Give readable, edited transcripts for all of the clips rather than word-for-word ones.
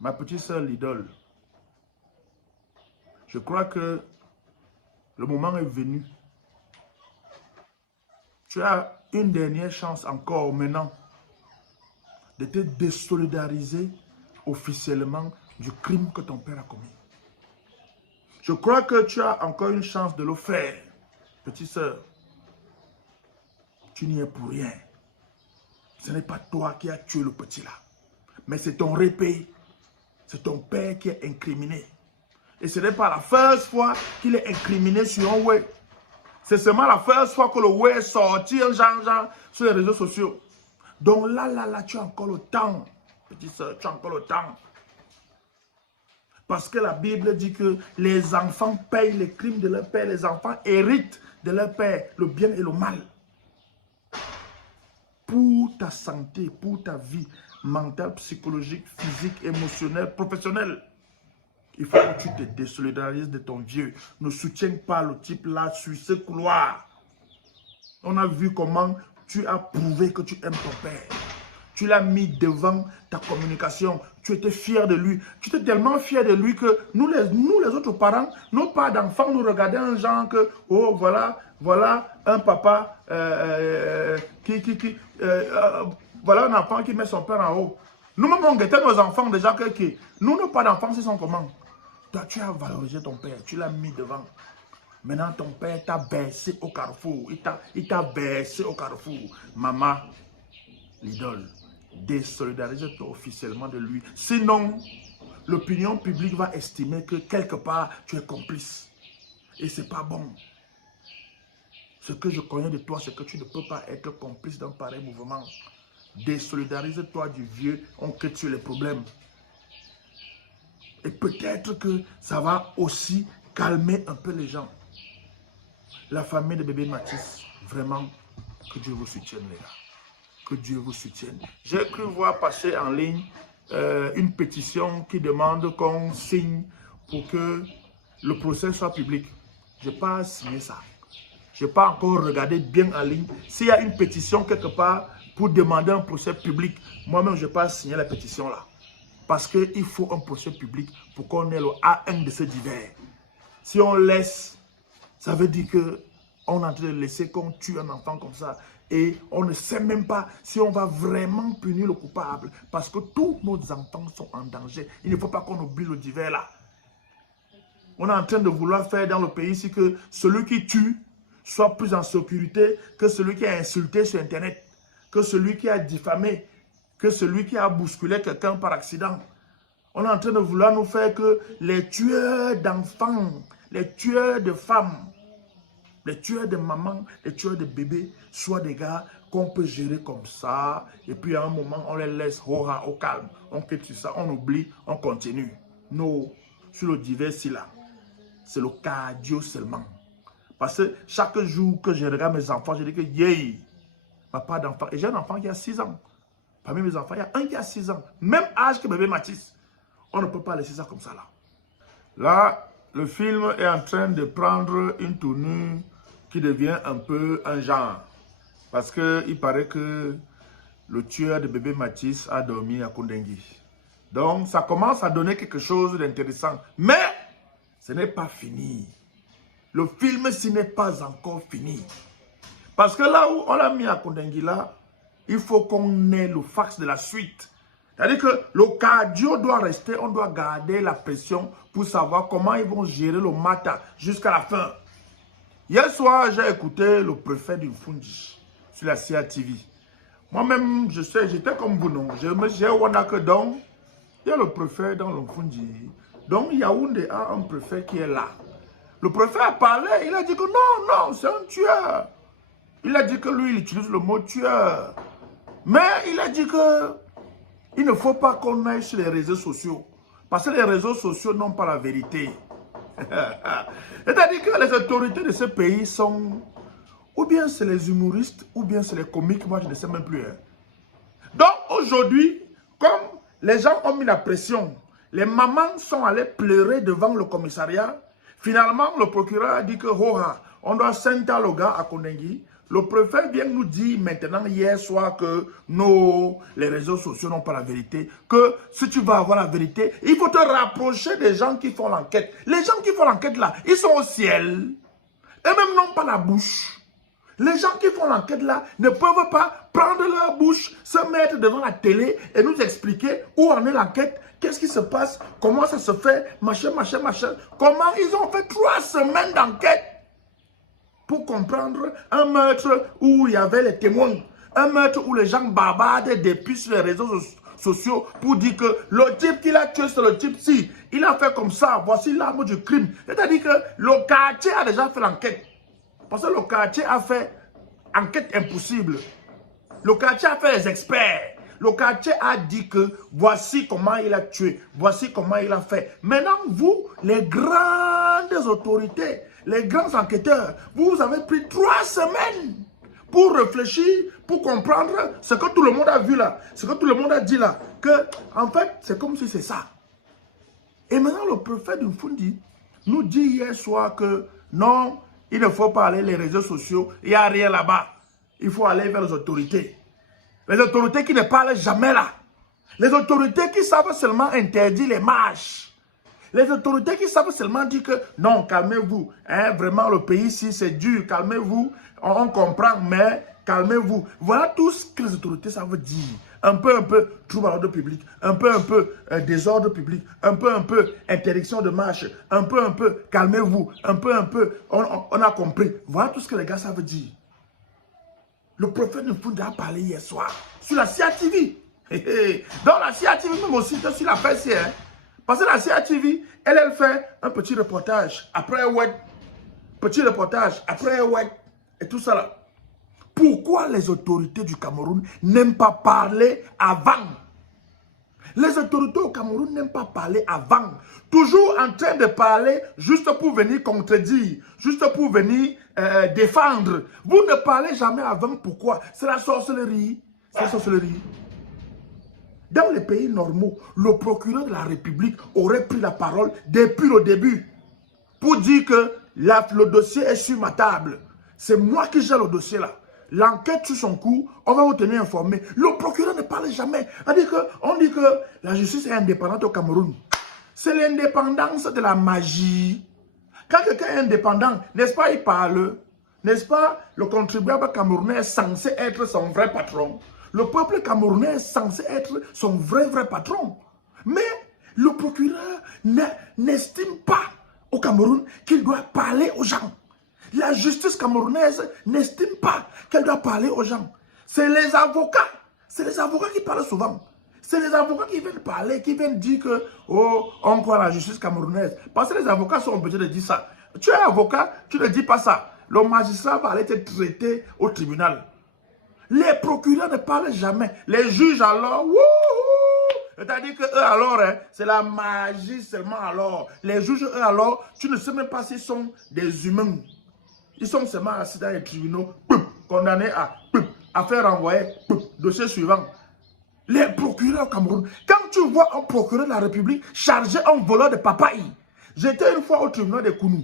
Ma petite sœur, l'idole, je crois que le moment est venu. Tu as une dernière chance encore maintenant de te désolidariser officiellement du crime que ton père a commis. Je crois que tu as encore une chance de le faire, petite sœur. Tu n'y es pour rien. Ce n'est pas toi qui as tué le petit là, mais c'est ton répé. C'est ton père qui est incriminé. Et ce n'est pas la first fois qu'il est incriminé sur un way. C'est seulement la first fois que le way est sorti genre, sur les réseaux sociaux. Donc là, tu as encore le temps. Petite soeur, tu as encore le temps. Parce que la Bible dit que les enfants payent les crimes de leur père. Les enfants héritent de leur père le bien et le mal. Pour ta santé, pour ta vie mentale, psychologique, physique, émotionnelle, professionnelle, il faut que tu te désolidarises de ton vieux. Ne soutiens pas le type là sur ce couloir. On a vu comment tu as prouvé que tu aimes ton père. Tu l'as mis devant ta communication. Tu étais fier de lui. Tu étais tellement fier de lui que nous les autres parents, nos parents d'enfants, nous regardaient un genre que, oh voilà un papa voilà un enfant qui met son père en haut. Nous-mêmes, on guettait nos enfants déjà que nous, nos parents d'enfants, ils sont comment? Toi, tu as valorisé ton père. Tu l'as mis devant. Maintenant, ton père t'a baissé au carrefour. Il t'a baissé au carrefour. Maman, l'idole, désolidarise-toi officiellement de lui. Sinon, l'opinion publique va estimer que quelque part, tu es complice. Et ce n'est pas bon. Ce que je connais de toi, c'est que tu ne peux pas être complice d'un pareil mouvement. Désolidarise-toi du vieux, on crée sur les problèmes. Et peut-être que ça va aussi calmer un peu les gens. La famille de bébé Mathis, vraiment, que Dieu vous soutienne, les gars. Que Dieu vous soutienne. J'ai cru voir passer en ligne une pétition qui demande qu'on signe pour que le procès soit public. Je n'ai pas signé ça. Je n'ai pas encore regardé bien en ligne. S'il y a une pétition quelque part pour demander un procès public, moi-même, je n'ai pas signé la pétition là. Parce qu'il faut un procès public pour qu'on ait le A1 de ce divers. Si on laisse, ça veut dire qu'on est en train de laisser qu'on tue un enfant comme ça. Et on ne sait même pas si on va vraiment punir le coupable. Parce que tous nos enfants sont en danger. Il ne faut pas qu'on oublie le divers là. On est en train de vouloir faire dans le pays ici que celui qui tue soit plus en sécurité que celui qui a insulté sur Internet, que celui qui a diffamé, que celui qui a bousculé quelqu'un par accident. On est en train de vouloir nous faire que les tueurs d'enfants, les tueurs de femmes, les tueurs de mamans, les tueurs de bébés soient des gars qu'on peut gérer comme ça. Et puis à un moment, on les laisse au calme. On quitte sur ça, on oublie, on continue. Non, sur le divers là, c'est le cardio seulement. Parce que chaque jour que je regarde mes enfants, je dis que yay, papa d'enfant. Et j'ai un enfant qui a 6 ans. Parmi mes enfants, il y a un qui a 6 ans. Même âge que bébé Mathis. On ne peut pas laisser ça comme ça là. Là, le film est en train de prendre une tournure qui devient un peu un genre. Parce qu'il paraît que le tueur de bébé Mathis a dormi à Kondengui. Donc, ça commence à donner quelque chose d'intéressant. Mais, ce n'est pas fini. Le film, ce n'est pas encore fini. Parce que là où on l'a mis à Kondengui, là, il faut qu'on ait le fax de la suite. C'est-à-dire que le cardio doit rester, on doit garder la pression pour savoir comment ils vont gérer le matin jusqu'à la fin. Hier soir, j'ai écouté le préfet du Fundi sur la CATV. Moi-même, je sais, j'étais comme vous, non. J'ai Wanaka, donc, il y a le préfet dans le Fundi. Donc, Yaoundé a un préfet qui est là. Le préfet a parlé, il a dit que non, c'est un tueur. Il a dit que lui, il utilise le mot tueur. Mais il a dit que il ne faut pas qu'on aille sur les réseaux sociaux. Parce que les réseaux sociaux n'ont pas la vérité. C'est-à-dire que les autorités de ce pays sont... Ou bien c'est les humoristes, ou bien c'est les comiques, moi je ne sais même plus. Hein. Donc aujourd'hui, comme les gens ont mis la pression, les mamans sont allées pleurer devant le commissariat. Finalement, le procureur a dit que on doit sentir le gars à Kondengui, Le préfet vient nous dire maintenant, hier soir, que les réseaux sociaux n'ont pas la vérité. Que si tu veux avoir la vérité, il faut te rapprocher des gens qui font l'enquête. Les gens qui font l'enquête là, ils sont au ciel. Eux-mêmes n'ont pas la bouche. Les gens qui font l'enquête là ne peuvent pas prendre leur bouche, se mettre devant la télé et nous expliquer où en est l'enquête, qu'est-ce qui se passe, comment ça se fait, machin, machin, machin. Comment ils ont fait 3 semaines d'enquête pour comprendre un meurtre où il y avait les témoins. Un meurtre où les gens bavardent depuis sur les réseaux sociaux pour dire que le type qui l'a tué, c'est le type ci. Il a fait comme ça, voici l'arme du crime. C'est-à-dire que le quartier a déjà fait l'enquête. Parce que le quartier a fait enquête impossible. Le quartier a fait les experts. Le quartier a dit que voici comment il a tué, voici comment il a fait. Maintenant, vous, les grandes autorités, les grands enquêteurs, vous avez pris 3 semaines pour réfléchir, pour comprendre ce que tout le monde a vu là, ce que tout le monde a dit là, que en fait, c'est comme si c'est ça. Et maintenant, le préfet d'Umfundi nous dit hier soir que non, il ne faut pas aller les réseaux sociaux, il n'y a rien là-bas. Il faut aller vers les autorités. Les autorités qui ne parlent jamais là. Les autorités qui savent seulement interdire les marches. Les autorités qui savent seulement dire que non, calmez-vous. Hein, vraiment, le pays ici, c'est dur. Calmez-vous. On comprend, mais calmez-vous. Voilà tout ce que les autorités savent dire. Un peu, trouble à l'ordre public. Un peu, désordre public. Un peu, interdiction de marche. Un peu, calmez-vous. Un peu, on a compris. Voilà tout ce que les gars savent dire. Le prophète N'Founda a parlé hier soir sur la CATV. Dans la CATV, même aussi, sur la PCA. Hein? Parce que la CATV, elle fait un petit reportage après web. Petit reportage après web. Et tout ça là. Pourquoi les autorités du Cameroun n'aiment pas parler avant? Les autorités au Cameroun n'aiment pas parler avant. Toujours en train de parler juste pour venir contredire, juste pour venir défendre. Vous ne parlez jamais avant. Pourquoi? C'est la sorcellerie. C'est la sorcellerie. Dans les pays normaux, le procureur de la République aurait pris la parole depuis le début pour dire que le dossier est sur ma table. C'est moi qui gère le dossier là. L'enquête sur son cours, on va vous tenir informé. Le procureur ne parle jamais. On dit que la justice est indépendante au Cameroun. C'est l'indépendance de la magie. Quand quelqu'un est indépendant, n'est-ce pas, il parle. N'est-ce pas, le contribuable camerounais est censé être son vrai patron. Le peuple camerounais est censé être son vrai patron. Mais le procureur n'estime pas au Cameroun qu'il doit parler aux gens. La justice camerounaise n'estime pas qu'elle doit parler aux gens. C'est les avocats. C'est les avocats qui parlent souvent. C'est les avocats qui viennent parler, qui viennent dire que, oh, on croit à la justice camerounaise. Parce que les avocats sont obligés de dire ça. Tu es avocat, tu ne dis pas ça. Le magistrat va aller te traiter au tribunal. Les procureurs ne parlent jamais. Les juges alors, c'est-à-dire que eux alors, hein, c'est la magie seulement alors. Les juges eux alors, tu ne sais même pas s'ils sont des humains. Ils sont seulement assis dans les tribunaux, condamnés à faire renvoyer, dossier suivant. Les procureurs au Cameroun, quand tu vois un procureur de la République charger un voleur de papaye, j'étais une fois au tribunal de Kounou.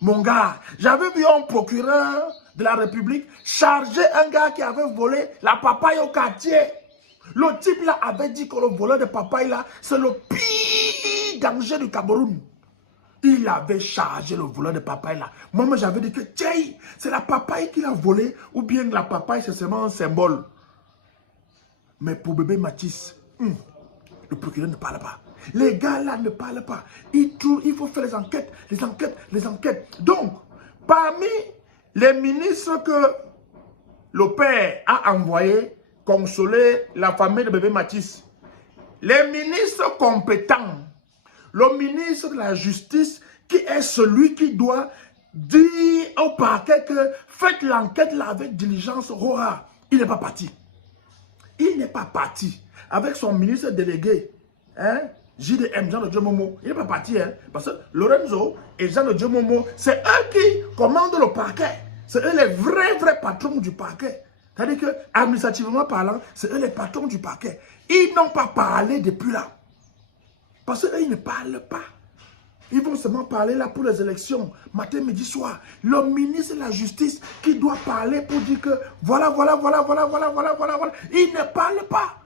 Mon gars, j'avais vu un procureur de la République charger un gars qui avait volé la papaye au quartier. Le type là avait dit que le voleur de papaye là, c'est le pire danger du Cameroun. Il avait chargé le voleur de papaye là. Moi, j'avais dit que tiens, c'est la papaye qu'il a volé ou bien la papaye, c'est seulement un symbole. Mais pour bébé Mathis, le procureur ne parle pas. Les gars là ne parlent pas. Il faut faire les enquêtes. Donc, parmi les ministres que le père a envoyé consoler la famille de bébé Mathis, les ministres compétents, le ministre de la Justice, qui est celui qui doit dire au parquet que faites l'enquête là avec diligence, il n'est pas parti. Il n'est pas parti avec son ministre délégué, hein, JDM, Jean de Dieu Momo. Il n'est pas parti, hein, parce que Lorenzo et Jean de Dieu Momo, c'est eux qui commandent le parquet. C'est eux les vrais patrons du parquet. C'est-à-dire que, administrativement parlant, c'est eux les patrons du parquet. Ils n'ont pas parlé depuis là. Parce qu'eux, ils ne parlent pas. Ils vont seulement parler là pour les élections, matin, midi, soir. Le ministre de la Justice qui doit parler pour dire que voilà. Il ne parle pas.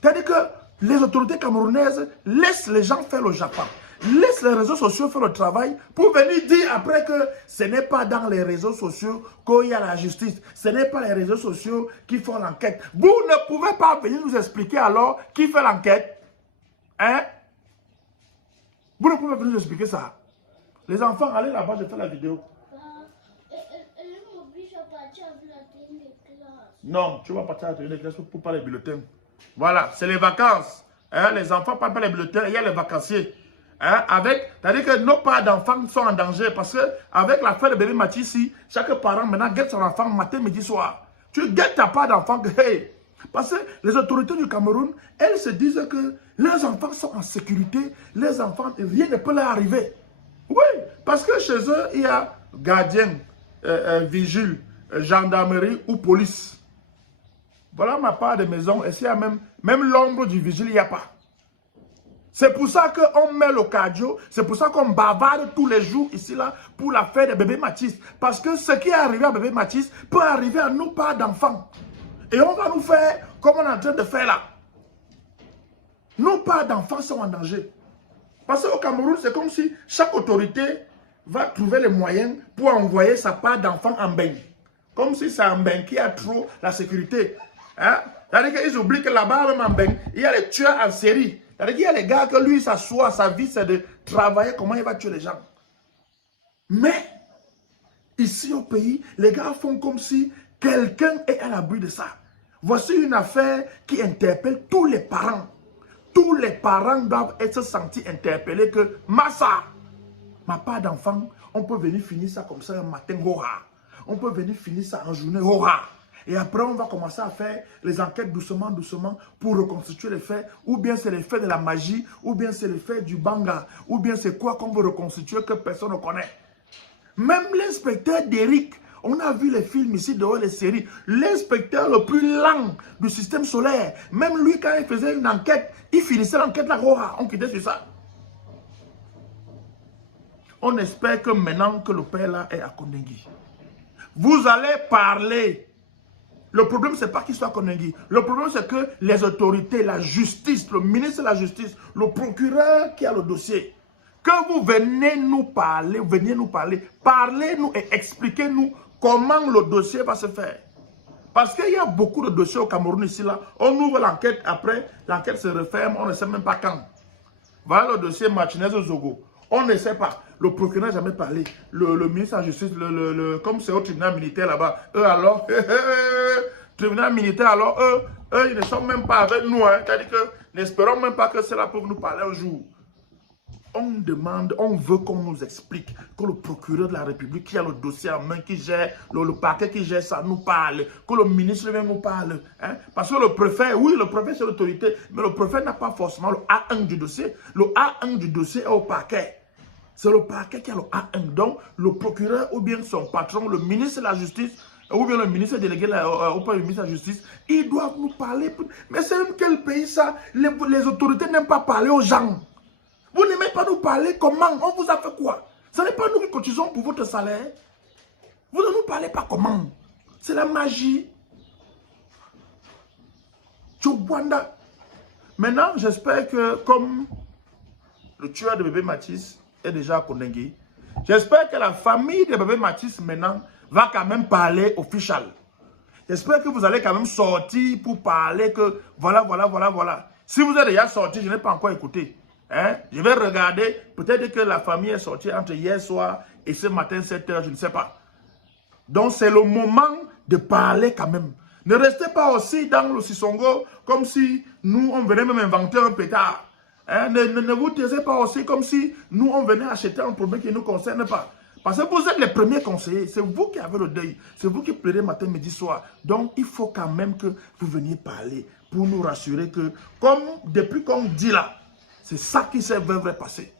C'est-à-dire que les autorités camerounaises laissent les gens faire le Japon. Laissent les réseaux sociaux faire le travail pour venir dire après que ce n'est pas dans les réseaux sociaux qu'il y a la justice. Ce n'est pas les réseaux sociaux qui font l'enquête. Vous ne pouvez pas venir nous expliquer alors qui fait l'enquête. Hein? Vous ne pouvez pas venir nous expliquer ça. Les enfants, allez là-bas, je fais la vidéo. Non, tu vas partir à la classe pour pas les bulletins. Voilà, c'est les vacances. Hein? Les enfants ne parlent pas les bulletins, il y a les vacanciers. Hein? C'est-à-dire que nos parents d'enfants sont en danger parce qu'avec l'affaire de bébé Mathieu ici, chaque parent maintenant guette son enfant matin, midi, soir. Tu guettes ta part d'enfant. Hey. Parce que les autorités du Cameroun, elles se disent que leurs enfants sont en sécurité, les enfants, rien ne peut leur arriver. Oui, parce que chez eux, il y a gardien, vigile, gendarmerie ou police. Voilà ma part de maison. Et s'il y a même l'ombre du vigile, il n'y a pas. C'est pour ça qu'on met le cardio, c'est pour ça qu'on bavarde tous les jours ici là pour l'affaire de bébé Mathis. Parce que ce qui est arrivé à bébé Mathis peut arriver à nos parents d'enfants. Et on va nous faire comme on est en train de faire là. Nos parents d'enfants sont en danger. Parce qu'au Cameroun, c'est comme si chaque autorité va trouver les moyens pour envoyer sa part d'enfants en bain. Comme si c'est en bain qui a trop la sécurité. Hein? C'est-à-dire qu'ils oublient que là-bas, même en bain, il y a les tueurs en série. C'est-à-dire qu'il y a les gars que lui, s'assoit, sa vie, c'est de travailler comment il va tuer les gens. Mais, ici au pays, les gars font comme si quelqu'un est à l'abri de ça. Voici une affaire qui interpelle tous les parents. Tous les parents doivent être sentis interpellés que Massa, ma part d'enfant, on peut venir finir ça comme ça un matin, hora. On peut venir finir ça en journée, hora. Et après, on va commencer à faire les enquêtes doucement, pour reconstituer les faits. Ou bien c'est les faits de la magie, ou bien c'est les faits du banga, ou bien c'est quoi qu'on veut reconstituer que personne ne connaît. Même l'inspecteur d'Eric, on a vu les films ici dehors, les séries. L'inspecteur le plus lent du système solaire, même lui, quand il faisait une enquête, il finissait l'enquête là, on quittait sur ça. On espère que maintenant que le père là est à Kondengi, vous allez parler. Le problème, ce n'est pas qu'il soit à Kondengi. Le problème, c'est que les autorités, la justice, le ministre de la Justice, le procureur qui a le dossier, que vous venez nous parler, parlez-nous et expliquez-nous comment le dossier va se faire. Parce qu'il y a beaucoup de dossiers au Cameroun ici, là. On ouvre l'enquête, après, l'enquête se referme, on ne sait même pas quand. Voilà le dossier Martinez-Zogo. On ne sait pas. Le procureur n'a jamais parlé. Le ministre de la Justice, comme c'est au tribunal militaire là-bas, eux alors, tribunal militaire alors, eux, ils ne sont même pas avec nous. Hein. C'est-à-dire que n'espérons même pas que c'est là pour nous parler un jour. On demande, on veut qu'on nous explique, que le procureur de la République qui a le dossier en main, qui gère, le parquet qui gère ça, nous parle, que le ministre même nous parle. Hein? Parce que le préfet, oui, le préfet c'est l'autorité, mais le préfet n'a pas forcément le A1 du dossier. Le A1 du dossier est au parquet. C'est le parquet qui a le A1. Donc, le procureur ou bien son patron, le ministre de la Justice, ou bien le ministre délégué au premier ministre de la Justice, ils doivent nous parler. Mais c'est même quel pays ça? Les autorités n'aiment pas parler aux gens. Vous n'aimez pas nous parler comment? On vous a fait quoi? Ce n'est pas nous qui cotisons pour votre salaire. Vous ne nous parlez pas comment? C'est la magie. Tchoukwanda. Maintenant, j'espère que comme le tueur de bébé Mathis est déjà à Kondengi, j'espère que la famille de bébé Mathis maintenant va quand même parler officiel. J'espère que vous allez quand même sortir pour parler que voilà. Si vous êtes déjà sorti, je n'ai pas encore écouté. Hein? Je vais regarder, peut-être que la famille est sortie entre hier soir et ce matin 7 h, je ne sais pas. Donc c'est le moment de parler quand même. Ne restez pas aussi dans le Sissongo comme si nous on venait même inventer un pétard. Hein? Ne vous taisez pas aussi comme si nous on venait acheter un problème qui ne nous concerne pas. Parce que vous êtes les premiers conseillers, c'est vous qui avez le deuil, c'est vous qui pleurez matin, midi, soir. Donc il faut quand même que vous veniez parler pour nous rassurer que, comme depuis qu'on dit là, c'est ça qui s'est vraiment passé.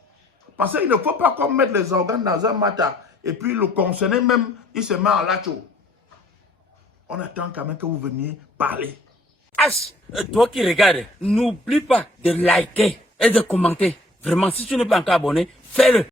Parce qu'il ne faut pas qu'on mette les organes dans un matin et puis le concerné même, il se met en lacho. On attend quand même que vous veniez parler. H, toi qui regardes, n'oublie pas de liker et de commenter. Vraiment, si tu n'es pas encore abonné, fais-le.